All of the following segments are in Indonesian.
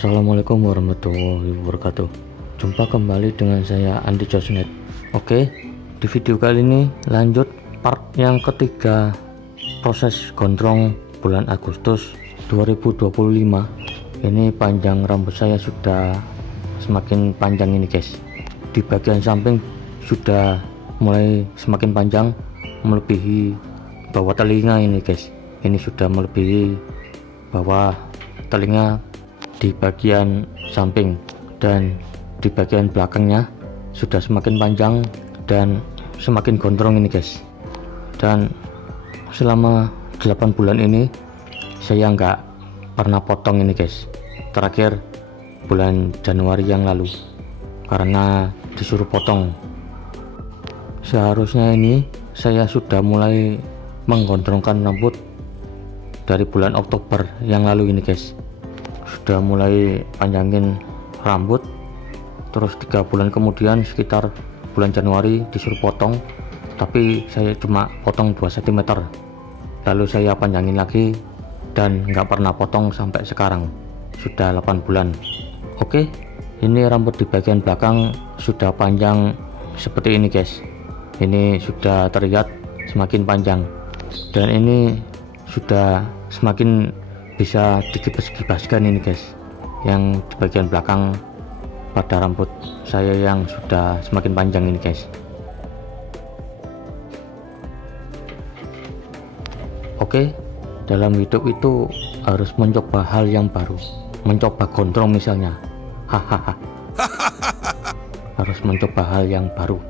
Assalamualaikum warahmatullahi wabarakatuh. Jumpa kembali dengan saya Andi Josnet. Oke, di video kali ini lanjut part yang ketiga proses gondrong bulan Agustus 2025. Ini panjang rambut saya sudah semakin panjang ini guys. Di bagian samping sudah mulai semakin panjang melebihi bawah telinga ini guys. Ini sudah melebihi bawah telinga di bagian samping, dan di bagian belakangnya sudah semakin panjang dan semakin gondrong ini guys. Dan selama 8 bulan ini saya nggak pernah potong ini guys, terakhir bulan Januari yang lalu karena disuruh potong. Seharusnya ini saya sudah mulai menggondrongkan rambut dari bulan Oktober yang lalu ini guys. Sudah mulai panjangin rambut, terus 3 bulan kemudian sekitar bulan Januari disuruh potong, tapi saya cuma potong 2 cm, lalu saya panjangin lagi dan nggak pernah potong sampai sekarang, sudah 8 bulan. Oke, ini rambut di bagian belakang sudah panjang seperti ini guys. Ini sudah terlihat semakin panjang, dan ini sudah semakin bisa dikibas-kibaskan ini guys, yang di bagian belakang pada rambut saya yang sudah semakin panjang ini guys. Oke, dalam hidup itu harus mencoba hal yang baru, mencoba gondrong misalnya, hahaha. Harus mencoba hal yang baru.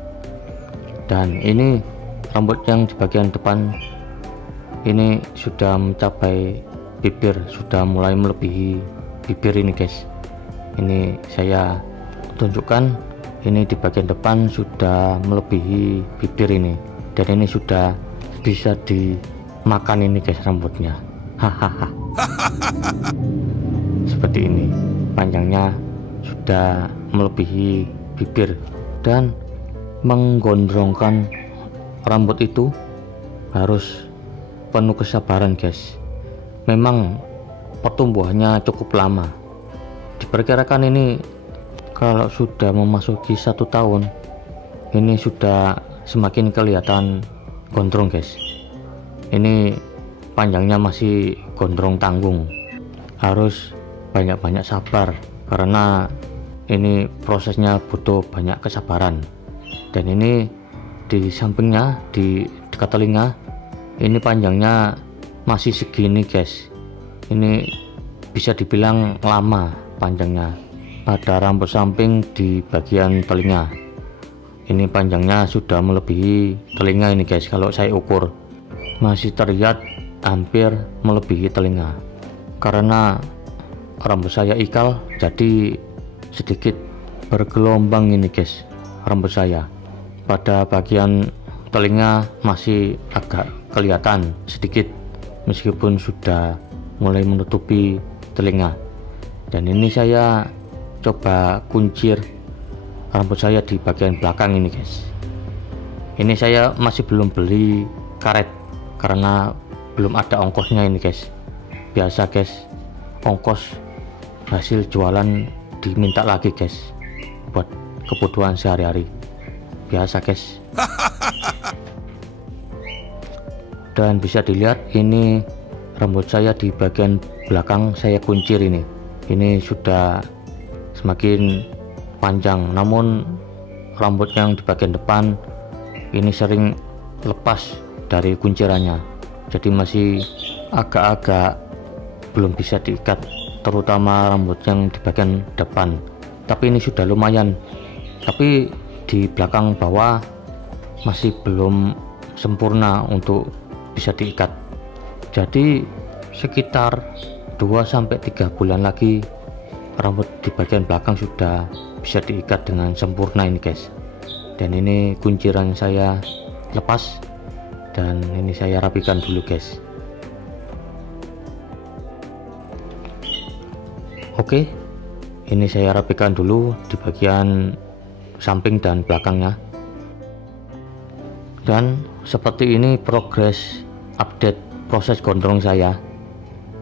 Dan ini rambut yang di bagian depan ini sudah mencapai bibir, sudah mulai melebihi bibir ini guys. Ini saya tunjukkan, ini di bagian depan sudah melebihi bibir ini, dan ini sudah bisa dimakan ini guys rambutnya, hahaha. Seperti ini, panjangnya sudah melebihi bibir. Dan menggondrongkan rambut itu harus penuh kesabaran guys. Memang pertumbuhannya cukup lama, diperkirakan ini kalau sudah memasuki 1 tahun ini sudah semakin kelihatan gondrong guys. Ini panjangnya masih gondrong tanggung, harus banyak-banyak sabar karena ini prosesnya butuh banyak kesabaran. Dan ini di sampingnya, di dekat telinga, ini panjangnya masih segini guys. Ini bisa dibilang lama panjangnya. Pada rambut samping di bagian telinga, ini panjangnya sudah melebihi telinga ini guys. Kalau saya ukur masih terlihat hampir melebihi telinga, karena rambut saya ikal jadi sedikit bergelombang ini guys rambut saya. Pada bagian telinga masih agak kelihatan sedikit meskipun sudah mulai menutupi telinga. Dan ini saya coba kuncir rambut saya di bagian belakang ini guys. Ini saya masih belum beli karet karena belum ada ongkosnya ini guys. Biasa guys, ongkos hasil jualan diminta lagi guys buat kebutuhan sehari-hari, biasa guys. Dan bisa dilihat ini rambut saya di bagian belakang saya kuncir ini sudah semakin panjang, namun rambut yang di bagian depan ini sering lepas dari kuncirannya, jadi masih agak-agak belum bisa diikat, terutama rambut yang di bagian depan. Tapi ini sudah lumayan, tapi di belakang bawah masih belum sempurna untuk bisa diikat. Jadi sekitar 2-3 bulan lagi rambut di bagian belakang sudah bisa diikat dengan sempurna ini guys. Dan ini kunciran saya lepas, dan ini saya rapikan dulu guys. Oke, ini saya rapikan dulu di bagian samping dan belakangnya. Dan seperti ini progres update proses gondrong saya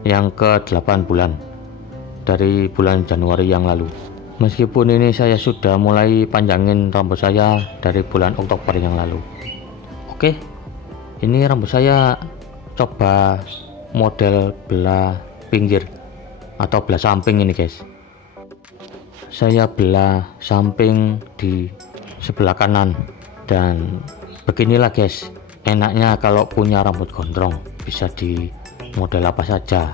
yang ke 8 bulan. dari bulan Januari yang lalu. Meskipun ini saya sudah mulai panjangin rambut saya dari bulan Oktober yang lalu. Oke, ini rambut saya coba model belah pinggir atau belah samping ini guys. Saya belah samping di sebelah kanan, dan beginilah guys enaknya kalau punya rambut gondrong, bisa di model apa saja.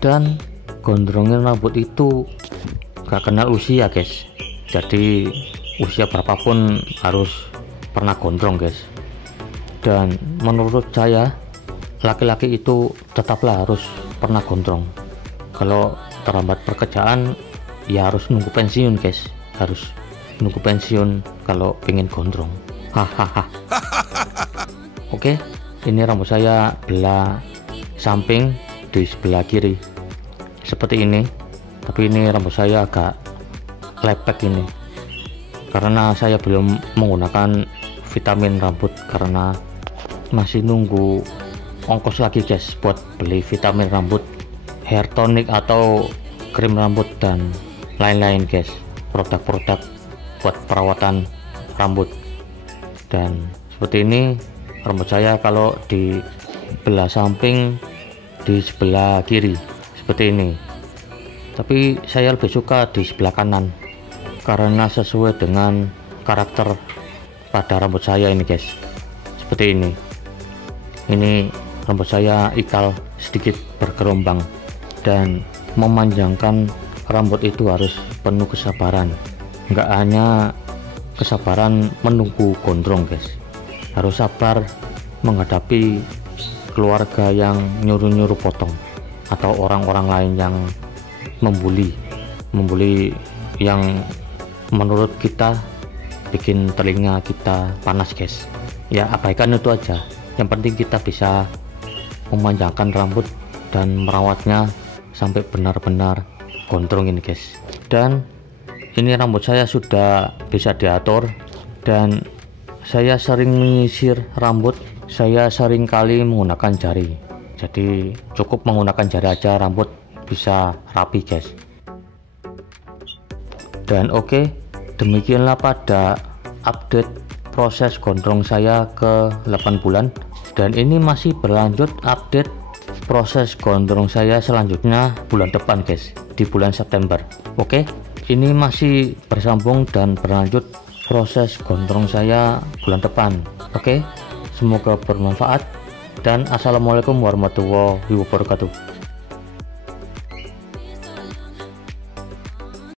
Dan gondrongin rambut itu gak kenal usia guys, jadi usia berapapun harus pernah gondrong guys. Dan menurut saya laki-laki itu tetaplah harus pernah gondrong. Kalau terlambat pekerjaan ya harus nunggu pensiun guys, harus nunggu pensiun kalau pengen gondrong. Hahaha. Oke, ini rambut saya belah samping di sebelah kiri seperti ini, tapi ini rambut saya agak lepek ini karena saya belum menggunakan vitamin rambut, karena masih nunggu ongkos lagi guys buat beli vitamin rambut, hair tonic atau krim rambut dan lain-lain guys, produk-produk buat perawatan rambut. Dan seperti ini rambut saya kalau di belah samping di sebelah kiri seperti ini, tapi saya lebih suka di sebelah kanan karena sesuai dengan karakter pada rambut saya ini guys. Seperti ini rambut saya ikal sedikit bergelombang, dan memanjangkan rambut itu harus penuh kesabaran. Nggak hanya kesabaran menunggu gondrong guys, harus sabar menghadapi keluarga yang nyuruh-nyuruh potong atau orang-orang lain yang membuli yang menurut kita bikin telinga kita panas guys. Ya abaikan itu aja, yang penting kita bisa memanjangkan rambut dan merawatnya sampai benar-benar gondrong ini guys. Dan ini rambut saya sudah bisa diatur, dan saya sering menyisir rambut, saya sering kali menggunakan jari, jadi cukup menggunakan jari aja rambut bisa rapi guys. Dan oke, demikianlah pada update proses gondrong saya ke 8 bulan, dan ini masih berlanjut update proses gondrong saya selanjutnya bulan depan guys, di bulan September. Oke, ini masih bersambung dan berlanjut proses gondrong saya bulan depan. Oke, semoga bermanfaat, dan assalamualaikum warahmatullahi wabarakatuh.